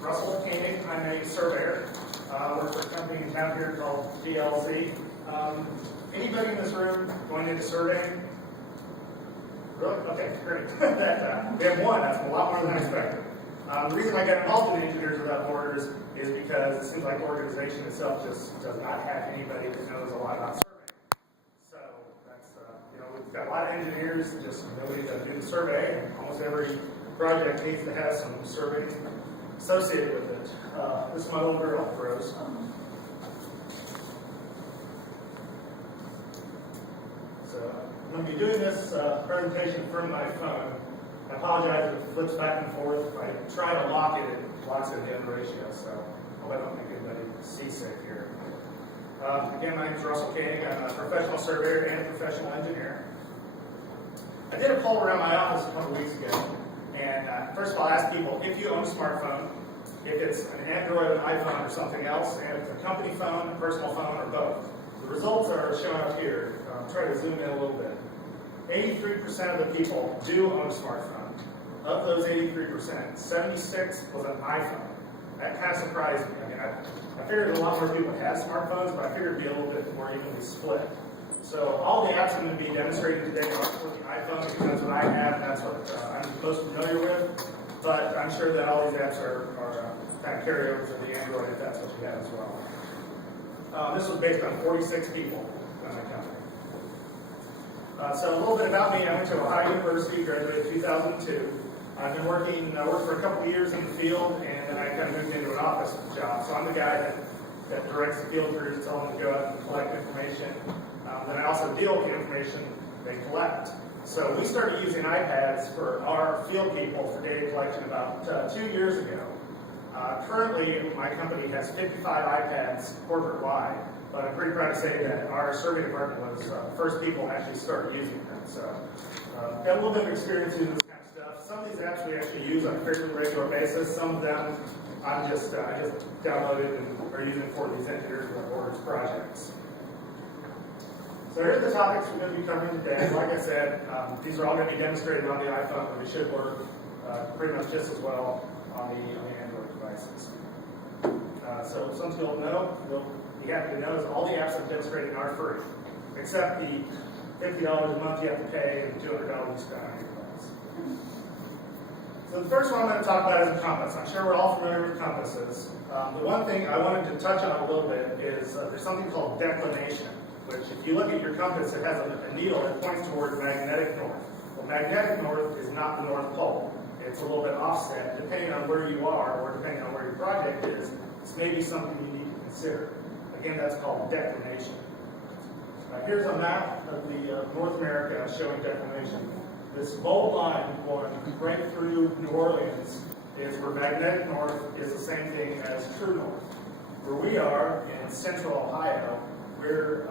Russell Koenig. I'm a surveyor. I work for a company in town here called DLC. Anybody in this room going into surveying? Really? Okay, great. We have one. That's a lot more than I expected. The reason I got involved in Engineers Without Borders is because it seems like the organization itself just does not have anybody that knows a lot about surveying. So that's, we've got a lot of engineers, just nobody that do the survey, and almost every project needs to have some surveying associated with it. This is my little girl, Rose. So I'm going to be doing this presentation from my phone. I apologize if it flips back and forth. If I try to lock it, it locks it in the end ratio, so I hope I don't make anybody seasick here. Again, my name is Russell Koenig. I'm a professional surveyor and a professional engineer. I did a poll around my office a couple weeks ago, and first of all, I asked people if you own a smartphone, if it's an Android, an iPhone, or something else, and if it's a company phone, a personal phone, or both. The results are shown up here. I'll try to zoom in a little bit. 83% of the people do own a smartphone. Of those 83%, 76 was an iPhone. That kind of surprised me. I mean, I figured a lot more people had smartphones, but I figured it'd be a little bit more evenly split. So all the apps I'm going to be demonstrating today are for the iPhone because that's what I have, that's what I'm most familiar with. But I'm sure that all these apps are kind of carryovers of the Android if that's what you have as well. This was based on 46 people in my company. So a little bit about me. I went to Ohio University, graduated in 2002. I've been worked for a couple of years in the field, and then I kind of moved into an office job. So I'm the guy that directs the field crews, tell them to go out and collect information. Then I also deal with the information they collect. So we started using iPads for our field people for data collection about 2 years ago. Currently, my company has 55 iPads corporate-wide, but I'm pretty proud to say that our survey department was the first people to actually start using them. So got a little bit of experience using this kind of stuff. Some of these apps we actually use on a fairly regular basis. Some of them I just downloaded and are using for these Engineers Without Borders projects. So here are the topics we're going to be covering today. Like I said, these are all going to be demonstrated on the iPhone, but they should work pretty much just as well on the Android devices. So some people know, you'll be happy to know, is all the apps I'm demonstrating are free, except the $50 a month you have to pay and $200 you spend on your device. So the first one I'm going to talk about is a compass. I'm sure we're all familiar with compasses. The one thing I wanted to touch on a little bit is there's something called declination, which if you look at your compass, it has a needle that points towards magnetic north. Well, magnetic north is not the North Pole. It's a little bit offset. Depending on where you are or depending on where your project is, this may be something you need to consider. Again, that's called declination. Here's a map of the North America showing declination. This bold line going right through New Orleans is where magnetic north is the same thing as true north. Where we are in central Ohio, we're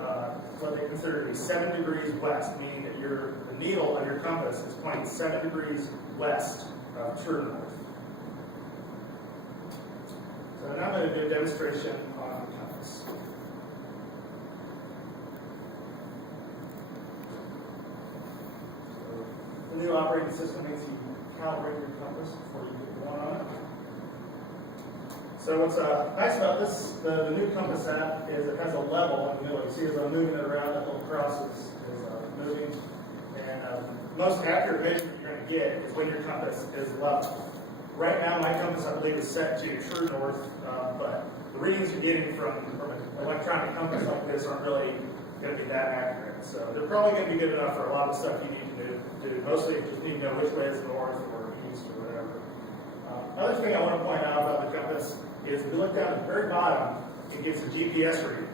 what they consider to be 7 degrees west, meaning that the needle on your compass is pointing 7 degrees west of true north. So now I'm going to do a demonstration on the compass. The new operating system makes you calibrate your compass before you get going on it. So what's nice about this, the new compass app, is it has a level in the middle. You see as I'm moving it around, that little cross is moving. And most accurate measurement you're going to get is when your compass is level. Right now, my compass, I believe, is set to true north, but the readings you're getting from an electronic compass like this aren't really going to be that accurate. So they're probably going to be good enough for a lot of stuff you need to do. Mostly, if you need to know which way is north or east or whatever. Another thing I want to point out about the compass is if you look down at the very bottom, it gives a GPS reading.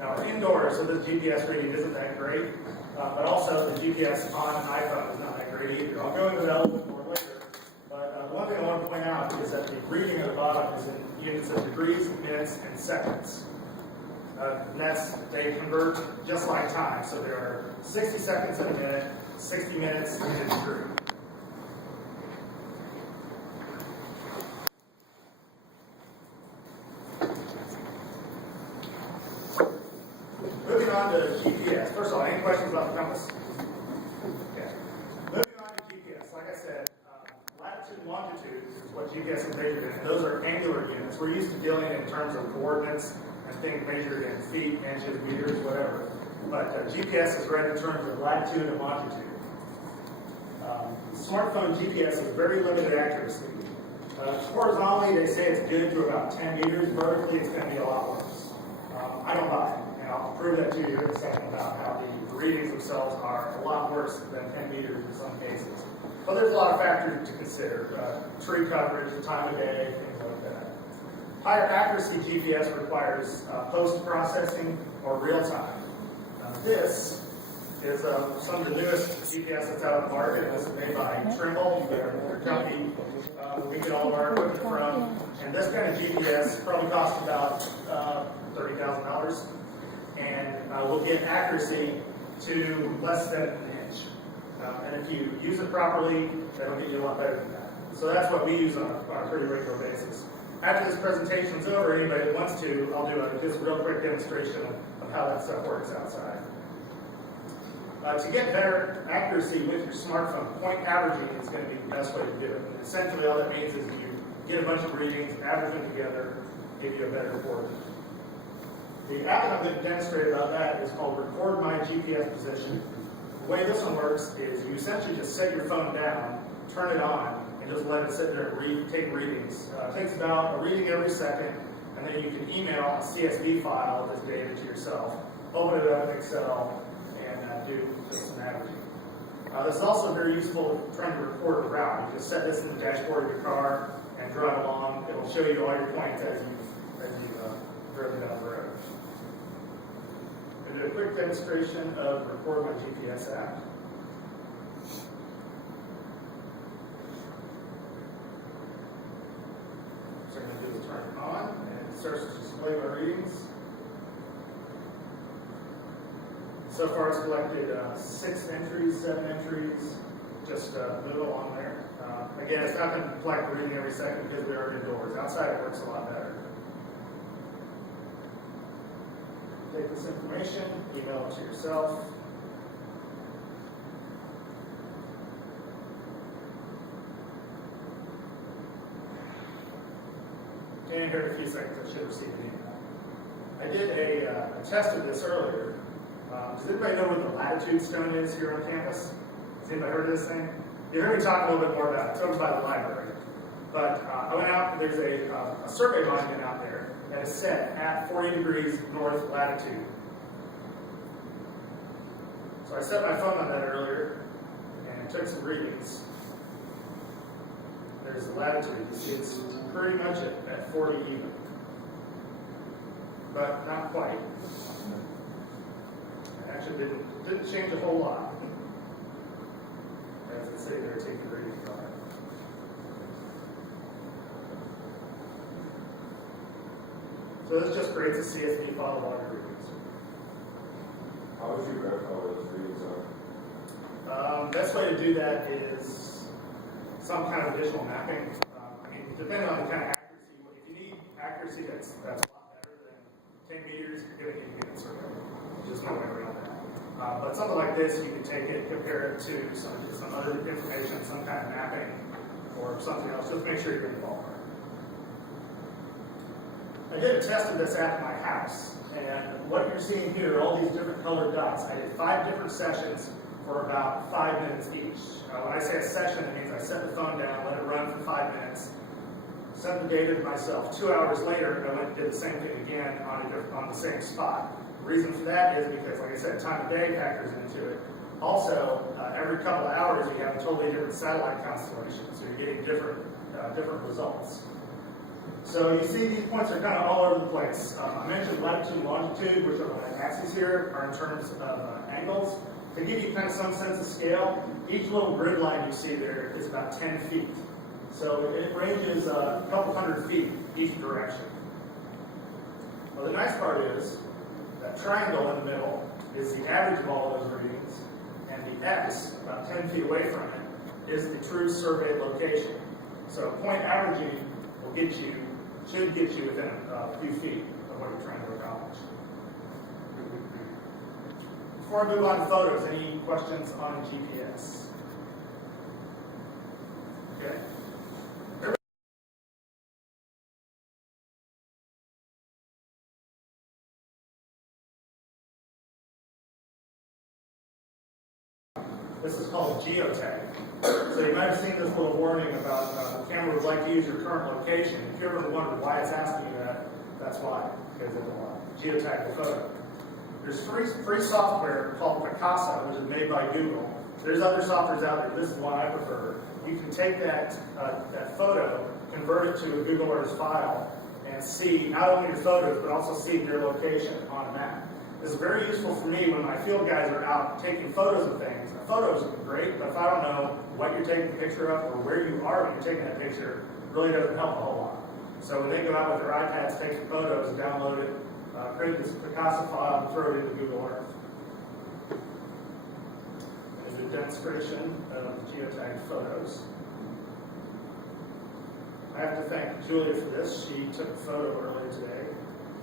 Now, we're indoors, so this GPS reading isn't that great, but also the GPS on an iPhone is not that great either. I'll go into that a little bit more later. But one thing I want to point out is that the reading at the bottom is in units of degrees, minutes, and seconds. And they convert just like time. So there are 60 seconds in a minute, 60 minutes in a degree. Moving on to GPS. First of all, any questions about the compass? Okay. Moving on to GPS. Like I said, latitude and longitude latitude is what GPS is measured in. Those are angular units. We're used to dealing in terms of coordinates and things measured in feet, inches, meters, whatever. But GPS is read in terms of latitude and longitude. Smartphone GPS has very limited accuracy. Horizontally, they say it's good to about 10 meters. Vertically, it's going to be a lot worse. I don't buy it, and I'll prove that to you in a second about how the readings themselves are a lot worse than 10 meters in some cases. But there's a lot of factors to consider. Tree coverage, the time of day, things like that. Higher accuracy GPS requires post-processing or real-time. This is some of the newest GPS that's out on the market. This is made by Trimble, your company we get all of our equipment from. And this kind of GPS probably costs about $30,000. And will give accuracy to less than an inch. And if you use it properly, that'll get you a lot better than that. So that's what we use on a pretty regular basis. After this presentation is over, anybody that wants to, I'll do just a real quick demonstration of how that stuff works outside. To get better accuracy with your smartphone, point averaging is going to be the best way to do it. And essentially, all that means is you get a bunch of readings, average them together, give you a better report. The app that I'm going to demonstrate about that is called Record My GPS Position. The way this one works is you essentially just set your phone down, turn it on, and just let it sit there and take readings. It takes about a reading every second, and then you can email a CSV file of this data to yourself, open it up in Excel, and do just some averaging. This is also very useful trying to record a route. You just set this in the dashboard of your car and drive along. It will show you all your points as you've driven down the road. I'll do a quick demonstration of Record My GPS app. So I'm going to do is turn it on, and it starts to display my readings. So far, it's collected 6 entries, 7 entries, just move along there. Again, it's not going to collect reading every second because we are indoors. Outside, it works a lot better. Take this information, email it to yourself. And here in a few seconds, I should receive an email. I did a test of this earlier. Does anybody know where the latitude stone is here on campus? Has anybody heard of this thing? You heard me talk a little bit more about it. It's over by the library. But I went out, there's a survey monument out there that is set at 40 degrees north latitude. So I set my phone on that earlier and took some readings. There's the latitude. You see it's pretty much at 40 even. But not quite. Actually didn't change a whole lot. As I say, they're taking readings on it. So this just creates a CSV file of all your readings. How would you verify where those readings are? Best way to do that is some kind of visual mapping. Depending on the kind of accuracy, if you need accuracy that's a lot better than 10 meters, you're going to need to get a survey. There's no way around that. But something like this, you can take it, compare it to some other information, some kind of mapping, or something else. Just make sure you're in the ballpark. I did a test of this at my house, and what you're seeing here are all these different colored dots. I did 5 different sessions for about 5 minutes each. When I say a session, it means I set the phone down, let it run for 5 minutes, sent the data to myself. 2 hours later, I went and did the same thing again on the same spot. The reason for that is because, like I said, time of day factors into it. Also, every couple of hours, you have a totally different satellite constellation, so you're getting different results. So you see these points are kind of all over the place. I mentioned latitude and longitude, which are the axes here, are in terms of angles. To give you kind of some sense of scale, each little grid line you see there is about 10 feet. So it ranges a couple hundred feet each direction. Well, the nice part is that triangle in the middle is the average of all of those readings, and the X, about 10 feet away from it, is the true surveyed location. So point averaging will should get you within a few feet of what you're trying to accomplish. Before I move on to photos, any questions on GPS? Okay. This is called geotag. So you might have seen this little warning about the camera would like to use your current location. If you ever wondered why it's asking you that, that's why, because it will geotag the photo. There's free software called Picasa, which is made by Google. There's other softwares out there. This is one I prefer. You can take that photo, convert it to a Google Earth file, and see not only your photos, but also see your location on a map. This is very useful for me when my field guys are out taking photos of things. The photos are great, but if I don't know what you're taking a picture of or where you are when you're taking that picture, it really doesn't help a whole lot. So when they go out with their iPads, take some photos, download it, create this Picasa file, and throw it into Google Earth. There's a demonstration of geotagged photos. I have to thank Julia for this. She took a photo earlier today,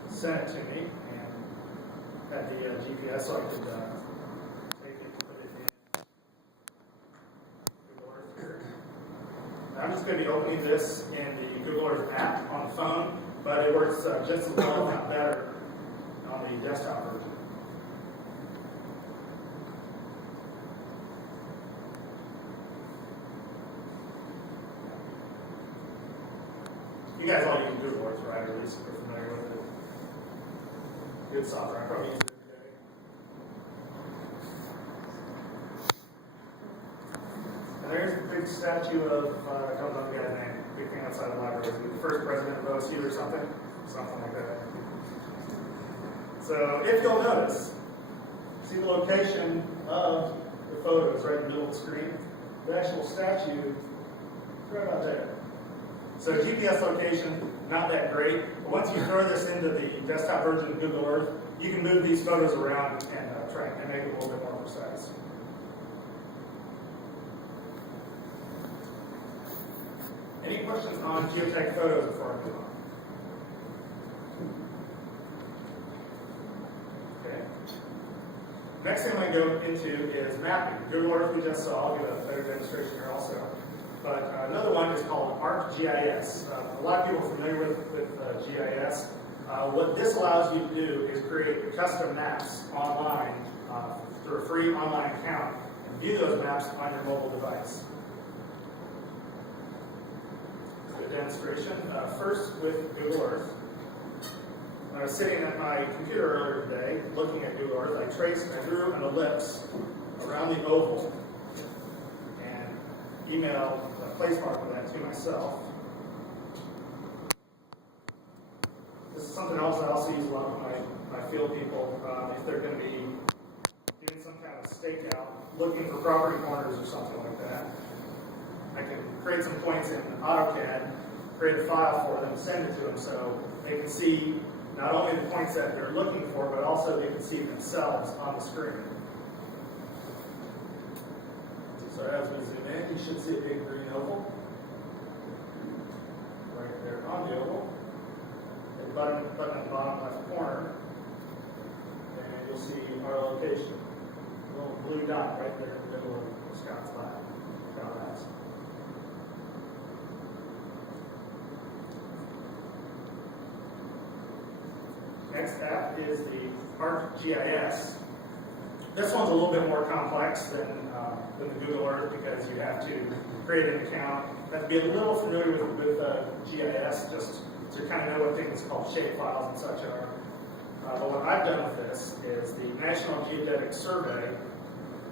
sent it to me, and had the GPS so I could take it and put it in Google Earth here. I'm just going to be opening this in the Google Earth app on the phone, but it works just as well, if not better, on the desktop version. You guys all use Google Earth, right? Or at least you're familiar with it. Good software. I probably use it every day. And there's a big statue of, I don't know the guy's name, big thing outside the library. Is he the first president of OSU or something? Something like that. So if you'll notice, see the location of the photos right in the middle of the screen? The actual statue is right about there. So GPS location, not that great. But once you throw this into the desktop version of Google Earth, you can move these photos around and try and make it a little bit more precise. Any questions on geotag photos before I move on? Okay. Next thing I'm going to go into is mapping. Google Earth we just saw. I'll give a better demonstration here also. But another one is called ArcGIS. A lot of people are familiar with GIS. What this allows you to do is create custom maps online through a free online account and view those maps on your mobile device. A demonstration. First with Google Earth. When I was sitting at my computer earlier today looking at Google Earth, I drew an ellipse around the oval and emailed a place mark for that to myself. This is something else I also use a lot with my field people if they're going to be doing some kind of stakeout, looking for property corners or something like that. I can create some points in AutoCAD, create a file for them, send it to them so they can see not only the points that they're looking for, but also they can see themselves on the screen. So as we zoom in, you should see a big green oval. Right there on the oval. A button in the bottom left corner. And you'll see our location. A little blue dot right there in the middle of Scott's lab. Next app is the ArcGIS. This one's a little bit more complex than the Google Earth because you have to create an account. You have to be a little familiar with GIS just to kind of know what things called shapefiles and such are. But what I've done with this is the National Geodetic Survey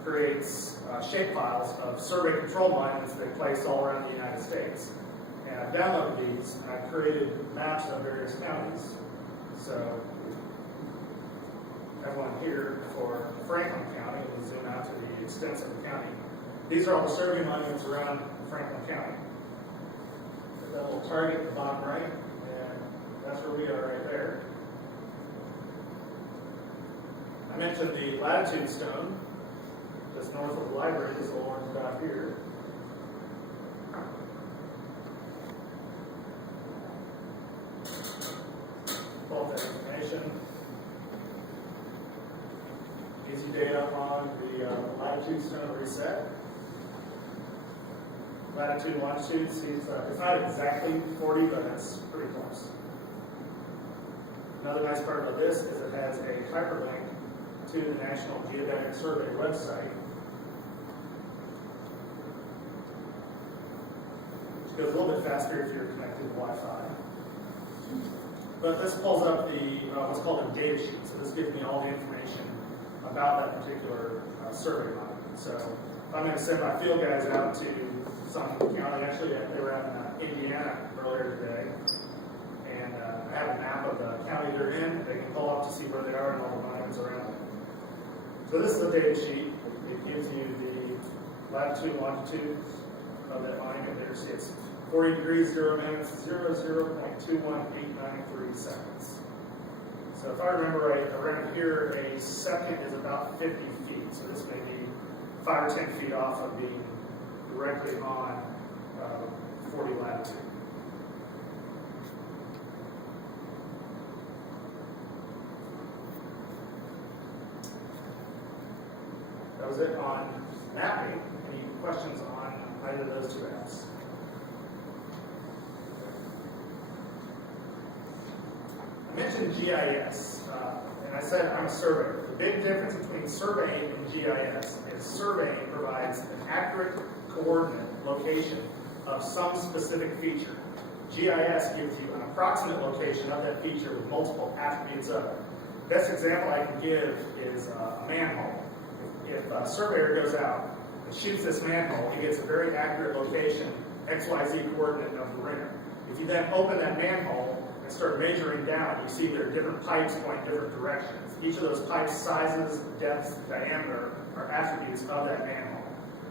creates shapefiles of survey control monuments they place all around the United States. And I've downloaded these and I've created maps of various counties. So I have one here for Franklin County. We'll zoom out to the extensive county. These are all the survey monuments around Franklin County. There's that little target at the bottom right, and that's where we are right there. I mentioned the latitude stone, just north of the library, this little orange dot here. Pull that information. Gives you data on the latitude stone reset. Latitude and longitude, see, it's not exactly 40, but it's pretty close. Another nice part about this is it has a hyperlink to the National Geodetic Survey website. goes a little bit faster if you're connected to Wi-Fi. But this pulls up the what's called a data sheet. So this gives me all the information about that particular survey line. So if I'm going to send my field guys out to some county, actually they were out in Indiana earlier today, and I have a map of the county they're in. They can pull up to see where they are and all the monuments around them. So this is the data sheet. It gives you the latitude and longitude of that monument there. See, it's 40 degrees, 0 minutes, 0.21893 seconds. So if I remember right, around here, a second is about 50 feet. So this may be 5 or 10 feet off of being directly on 40 latitude. That was it on mapping. Any questions on either of those two apps? I mentioned GIS, and I said I'm a surveyor. The big difference between surveying and GIS is surveying provides an accurate coordinate location of some specific feature. GIS gives you an approximate location of that feature with multiple attributes of it. The best example I can give is a manhole. If a surveyor goes out and shoots this manhole, he gets a very accurate location, XYZ coordinate of the ringer. If you then open that manhole and start measuring down, you see there are different pipes going different directions. Each of those pipes' sizes, depths, diameter are attributes of that manhole.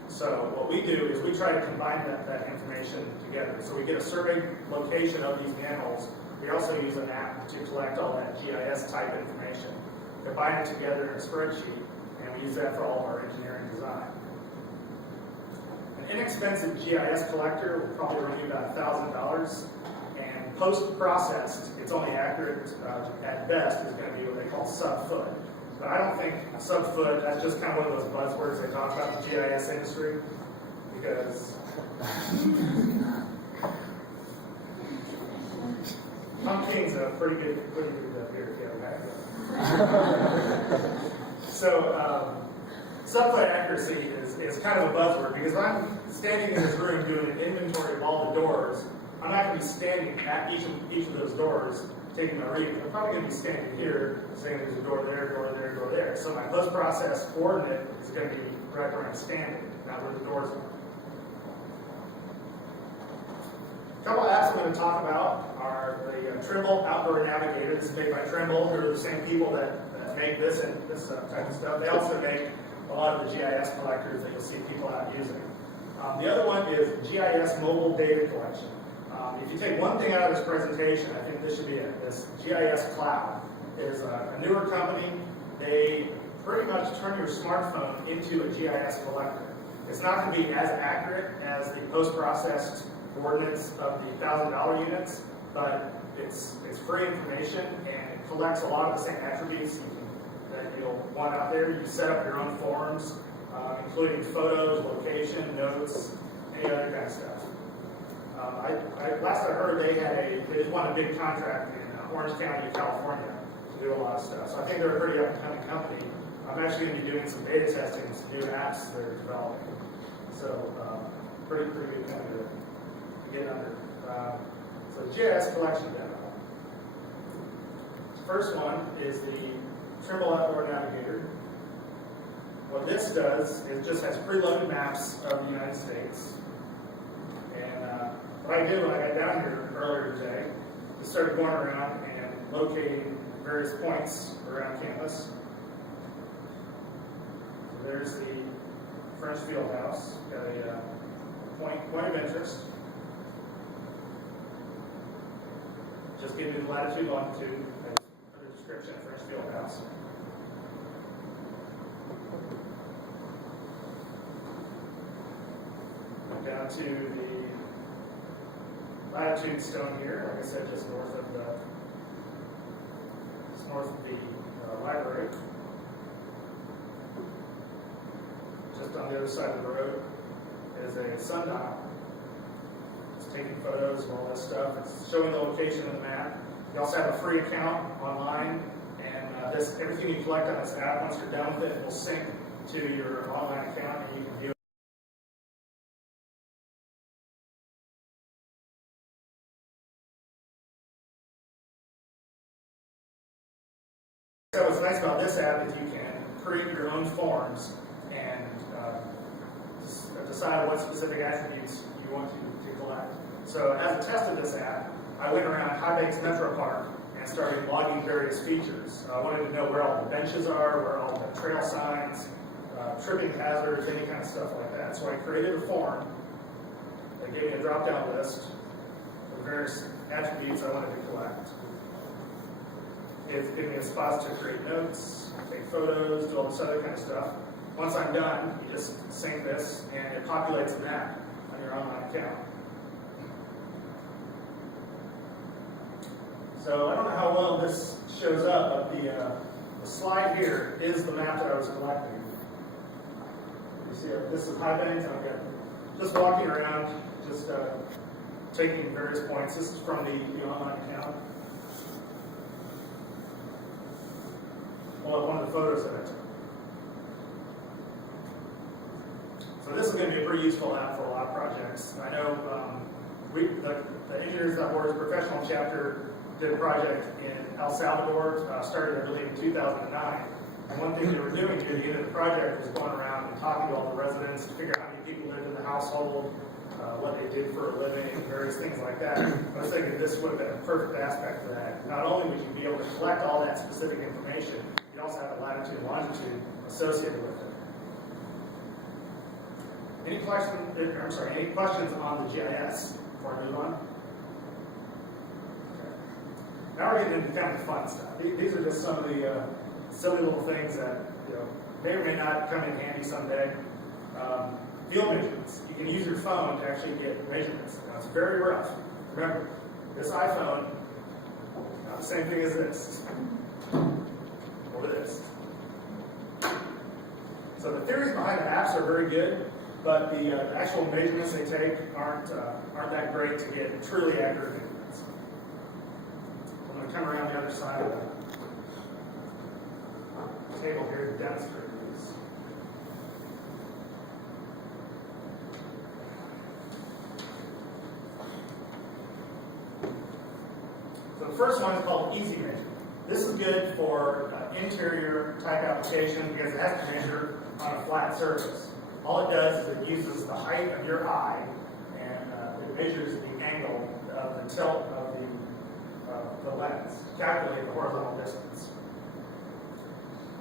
So what we do is we try to combine that information together. So we get a survey location of these manholes. We also use an app to collect all that GIS type information, combine it together in a spreadsheet, and we use that for all of our engineering design. An inexpensive GIS collector will probably run you about $1,000, and post-processed, it's only accurate at best is going to be what they call sub-foot. But I don't think sub-foot, that's just kind of one of those buzzwords they talk about in the GIS industry, because Tom King's a pretty good beer if you haven't had it. So sub-foot accuracy is kind of a buzzword, because if I'm standing in this room doing an inventory of all the doors, I'm not going to be standing at each of those doors taking my reading. I'm probably going to be standing here saying there's a door there, door there, door there. So my post-process coordinate is going to be right where I'm standing, not where the doors are. A couple apps I'm going to talk about are the Trimble Outdoor Navigator. This is made by Trimble, who are the same people that make this and this type of stuff. They also make a lot of the GIS collectors that you'll see people out using. The other one is GIS Mobile Data Collection. If you take one thing out of this presentation, I think this should be it. This GIS Cloud is a newer company. They pretty much turn your smartphone into a GIS collector. It's not going to be as accurate as the post-processed coordinates of the $1,000 units, but it's free information, and it collects a lot of the same attributes that you'll want out there. You set up your own forms, including photos, location, notes, any other kind of stuff. Last I heard, they just won a big contract in Orange County, California, to do a lot of stuff. So I think they're a pretty up-and-coming company. I'm actually going to be doing some beta testing, some new apps they're developing. So pretty good company to get under. So GIS collection demo. The first one is the Trimble Outdoor Navigator. What this does is just has preloaded maps of the United States. And what I did when I got down here earlier today is started going around and locating various points around campus. So there's the French Field House, got a point of interest. Just give me the latitude, longitude, as a description of French Field House. Down to the latitude stone here, like I said, just north of the library. Just on the other side of the road is a sundial. It's taking photos of all this stuff. It's showing the location of the map. You also have a free account online, and everything you collect on this app, once you're done with it, will sync to your online account, and you can view it. So what's nice about this app is you can create your own forms and decide what specific attributes you want to collect. So as a test of this app, I went around High Banks Metro Park and started logging various features. I wanted to know where all the benches are, where all the trail signs, tripping hazards, any kind of stuff like that. So I created a form that gave me a drop-down list of various attributes I wanted to collect. It's giving me a spot to create notes, take photos, do all this other kind of stuff. Once I'm done, you just sync this and it populates a map on your online account. So I don't know how well this shows up, but the slide here is the map that I was collecting. You see, this is High Banks, and I've got just walking around, just taking various points. This is from the online account. Well, one of the photos that I took. So this is going to be a pretty useful app for a lot of projects. I know the Engineers That Works professional chapter did a project in El Salvador, started I believe in 2009. And one thing they were doing near the end of the project was going around and talking to all the residents to figure out how many people lived in the household, what they did for a living, various things like that. I was thinking this would have been a perfect aspect for that. Not only would you be able to collect all that specific information, you'd also have a latitude and longitude associated with it. Any questions on the GIS before I move on? Okay. Now we're getting into kind of the fun stuff. These are just some of the silly little things that may or may not come in handy someday. Field measurements. You can use your phone to actually get measurements. Now it's very rough. Remember, this iPhone, not the same thing as this, or this. So the theories behind the apps are very good, but the actual measurements they take aren't that great to get truly accurate measurements. I'm going to come around the other side of the table here to demonstrate these. So the first one is called Easy Measure. This is good for interior type application because it has to measure on a flat surface. All it does is it uses the height of your eye and it measures the angle of the tilt of the lens to calculate the horizontal distance.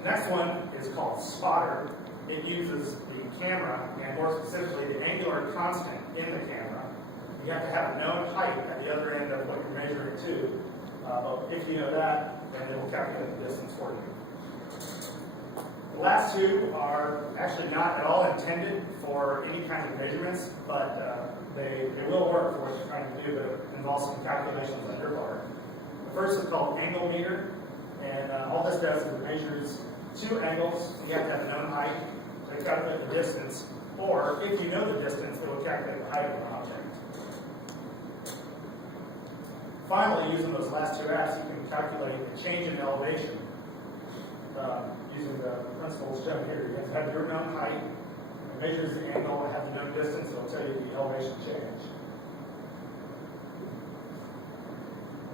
The next one is called Spotter. It uses the camera and more specifically the angular constant in the camera. You have to have a known height at the other end of what you're measuring to. But if you know that, then it will calculate the distance for you. The last two are actually not at all intended for any kind of measurements, but they will work for what you're trying to do, but it involves some calculations on your part. The first is called Angle Meter, and all this does is it measures two angles. You have to have a known height to calculate the distance, or if you know the distance, it will calculate the height of the object. Finally, using those last two apps, you can calculate the change in elevation using the principles shown here. You have to have your known height, it measures the angle, and have the known distance, it will tell you the elevation change.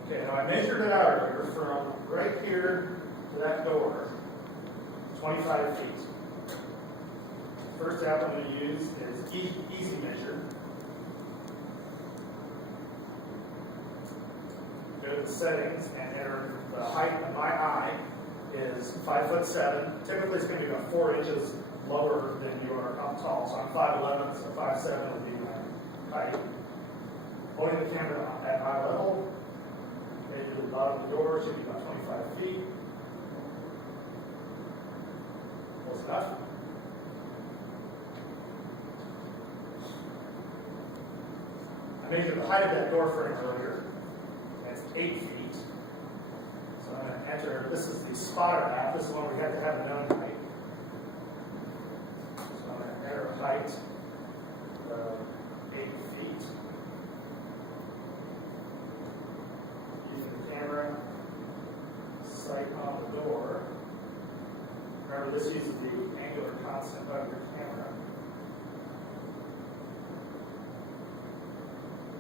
Okay, now I measured it out here from right here to that door, 25 feet. First app I'm going to use is Easy Measure. Go to the settings and enter the height of my eye is 5'7". Typically it's going to be about 4 inches lower than your tall. So I'm 5'11", so 5'7" would be my height. Holding the camera at eye level, maybe to the bottom of the door should be about 25 feet. Close enough. I measured the height of that door frame earlier. That's 8 feet. So I'm going to enter, this is the Spotter app. This is one we have to have a known height. So I'm going to enter a height of 8 feet. Using the camera, sight on the door. Remember, this uses the angular constant of your camera.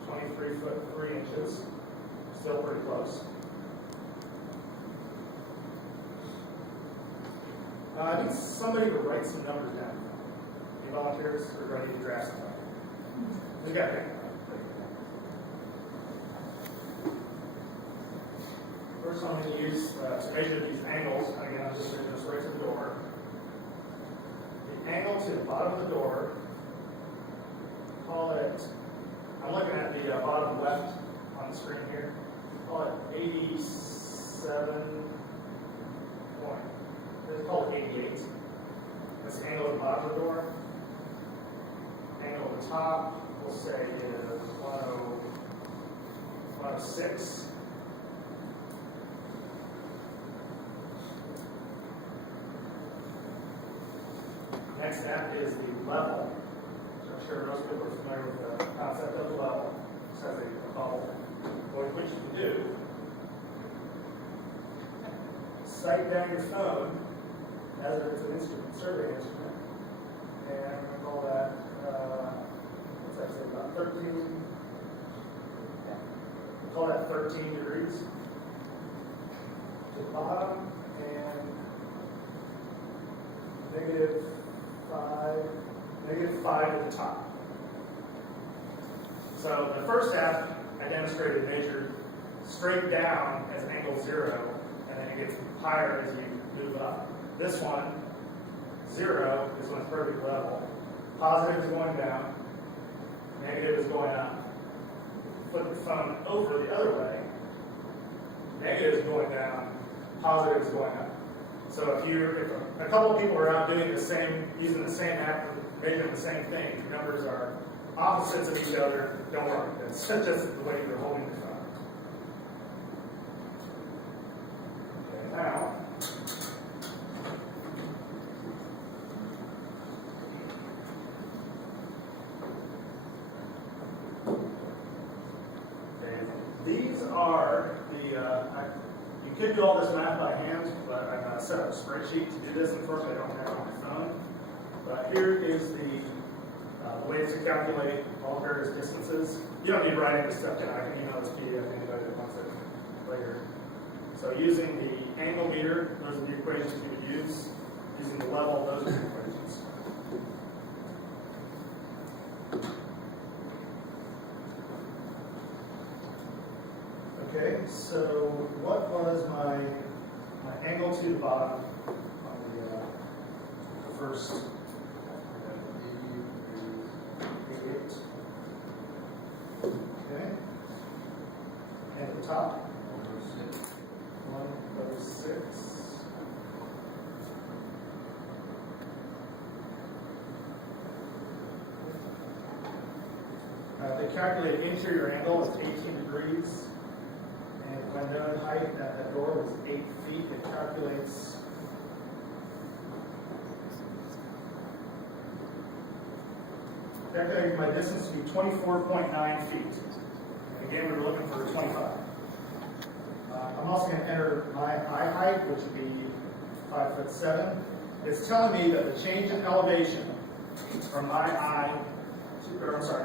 23 foot 3 inches. Still pretty close. I need somebody to write some numbers down. Any volunteers or ready to draft something? We got it. First, I'm going to use to measure these angles. Again, I'm just going to just right to the door. The angle to the bottom of the door. Call it. I'm looking at the bottom left on the screen here. Call it 87 point. Let's call it 88. That's the angle at the bottom of the door. Angle at the top, we'll say is 106. Next step is the level. So I'm sure most people are familiar with the concept of the level. It says a bubble. What you can do, sight down your phone as if it's an instrument, survey instrument, and we'll call that, what's that say, about 13? We'll call that 13 degrees to the bottom, and -5 at the top. So the first half I demonstrated measured straight down as angle 0, and then it gets higher as you move up. This one, 0 is when it's perfect level. Positive is going down, negative is going up. Flip the phone over the other way, negative is going down, positive is going up. So if a couple of people are out doing the same, using the same app, measuring the same thing, the numbers are opposites of each other, don't worry. It's just the way you're holding your phone. Okay, now, these are the, you could do all this math by hand, but I've set up a spreadsheet to do this. Unfortunately, I don't have it on my phone. But here is the ways to calculate all various distances. You don't need to write any stuff down. I can email this PDF to anybody that wants it later. So using the angle meter, those are the equations you would use. Using the level, those are the equations. Okay, so what was my angle to the bottom on the first 88? Okay, and at the top? 106. They calculate interior angle as 18 degrees. And my known height at that door was 8 feet. It calculates my distance to be 24.9 feet. And again, we were looking for 25. I'm also going to enter my eye height, which would be 5'7". It's telling me that the change in elevation from my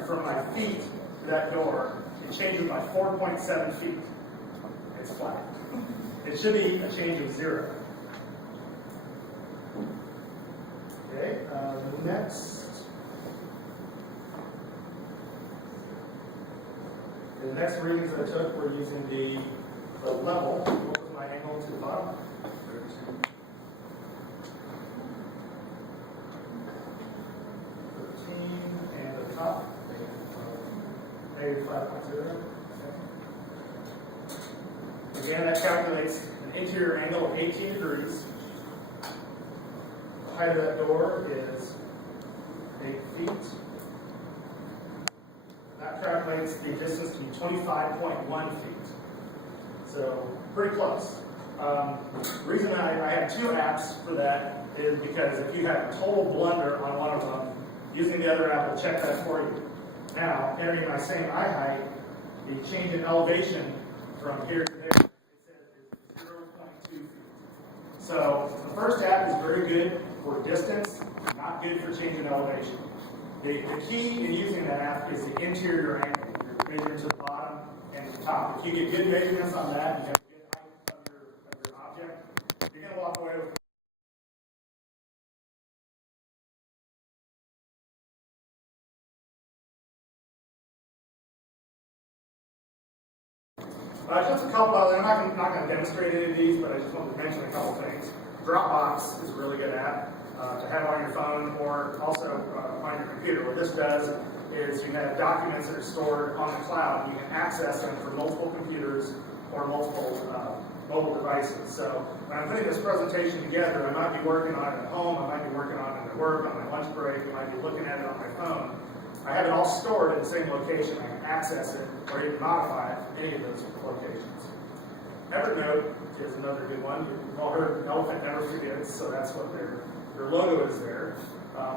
from my feet to that door, it changes by 4.7 feet. It's flat. It should be a change of 0. Okay, the next readings I took were using the level. What was my angle to the bottom? 13, and the top, -5.0. Again, that calculates an interior angle of 18 degrees. The height of that door is 8 feet. That calculates the distance to be 25.1 feet. So, pretty close. The reason I have 2 apps for that is because if you have a total blunder on one of them, using the other app will check that for you. Now, entering my same eye height, the change in elevation from here to there, it says is 0.2 feet. So, the first app is very good for distance, not good for change in elevation. The key in using that app is the interior angle. You're measuring to the bottom and the top. If you get good measurements on that, you have a good height of your object, you're going to walk away with Just a couple of, and I'm not going to demonstrate any of these, but I just wanted to mention a couple things. Dropbox is a really good app to have on your phone or also on your computer. What this does is you have documents that are stored on the cloud. You can access them from multiple computers or multiple mobile devices. So when I'm putting this presentation together, I might be working on it at home, I might be working on it at work, on my lunch break, I might be looking at it on my phone. I have it all stored at the same location. I can access it or even modify it from any of those locations. Evernote is another good one. You've all heard elephant never forgets, so that's what their logo is there.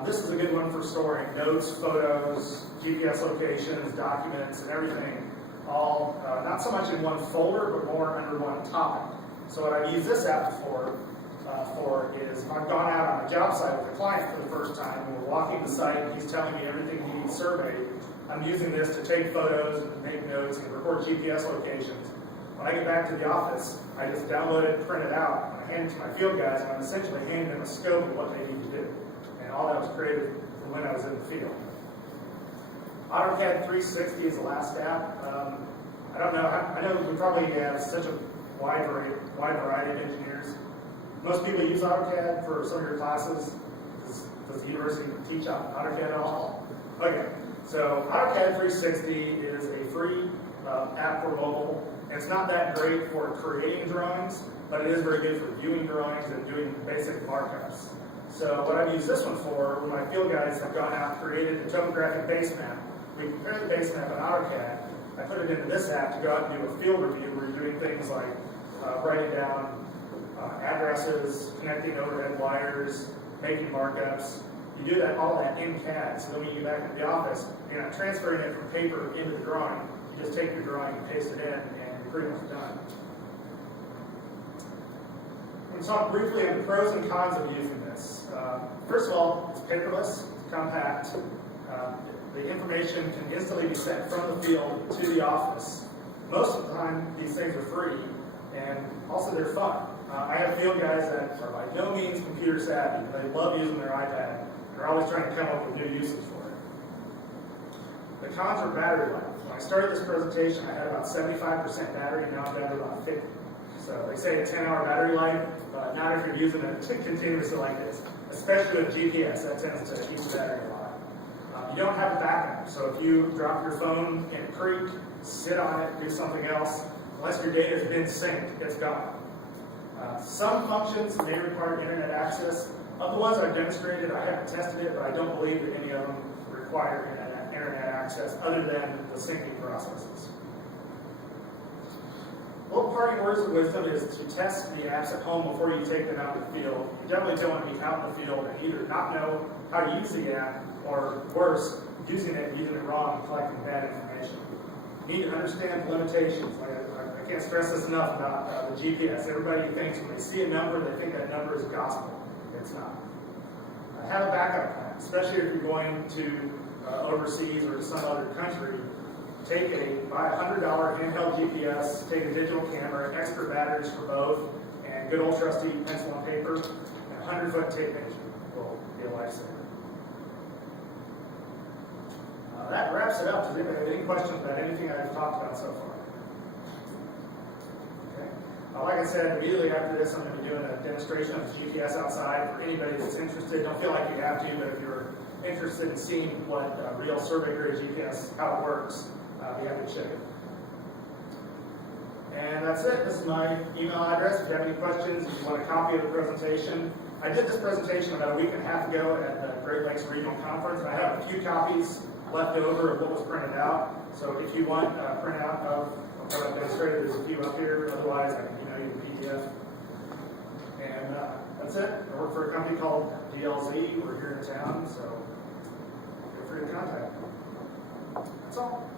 This is a good one for storing notes, photos, GPS locations, documents, and everything, all not so much in one folder, but more under one topic. So what I've used this app for is if I've gone out on a job site with a client for the first time, and we're walking the site, and he's telling me everything he needs surveyed, I'm using this to take photos and make notes and record GPS locations. When I get back to the office, I just download it, print it out, and I hand it to my field guys, and I'm essentially handing them a scope of what they need to do. And all that was created from when I was in the field. AutoCAD 360 is the last app. I don't know, I know we probably have such a wide variety of engineers. Most people use AutoCAD for some of your classes. Does the university teach AutoCAD at all? Okay, so AutoCAD 360 is a free app for mobile. It's not that great for creating drawings, but it is very good for viewing drawings and doing basic markups. So what I've used this one for, when my field guys have gone out and created a topographic base map, we prepare the base map in AutoCAD. I put it into this app to go out and do a field review where you're doing things like writing down addresses, connecting overhead wires, making markups. You do all that in CAD, so then when you get back into the office, you're not transferring it from paper into the drawing. You just take your drawing and paste it in, and you're pretty much done. I'm going to talk briefly on the pros and cons of using this. First of all, it's paperless, it's compact. The information can instantly be sent from the field to the office. Most of the time, these things are free, and also they're fun. I have field guys that are by no means computer savvy. They love using their iPad. They're always trying to come up with new uses for it. The cons are battery life. When I started this presentation, I had about 75% battery, now I'm down to about 50. So they say a 10-hour battery life, but not if you're using it continuously like this. Especially with GPS, that tends to keep the battery alive. You don't have a backup, so if you drop your phone in a creek, sit on it, do something else, unless your data has been synced, it's gone. Some functions may require internet access. Of the ones I've demonstrated, I haven't tested it, but I don't believe that any of them require internet access other than the syncing processes. Well, parting words of wisdom is to test the apps at home before you take them out in the field. You definitely don't want to be out in the field and either not know how to use the app, or worse, using it wrong and collecting bad information. You need to understand the limitations. I can't stress this enough about the GPS. Everybody thinks when they see a number, they think that number is gospel. It's not. Have a backup plan, especially if you're going to overseas or to some other country. Buy a $100 handheld GPS, take a digital camera, extra batteries for both, and good old trusty pencil and paper, and a 100-foot tape measure will be a lifesaver. That wraps it up. Does anybody have any questions about anything I've talked about so far? Okay. Like I said, immediately after this, I'm going to be doing a demonstration of GPS outside for anybody that's interested. Don't feel like you have to, but if you're interested in seeing what real survey-grade GPS, how it works, be happy to show you. And that's it. This is my email address. If you have any questions, if you want a copy of the presentation. I did this presentation about a week and a half ago at the Great Lakes Regional Conference, and I have a few copies left over of what was printed out. So if you want a printout of what I've demonstrated, there's a few up here. Otherwise, I can email you the PDF. And that's it. I work for a company called DLZ. We're here in town, so feel free to contact me. That's all.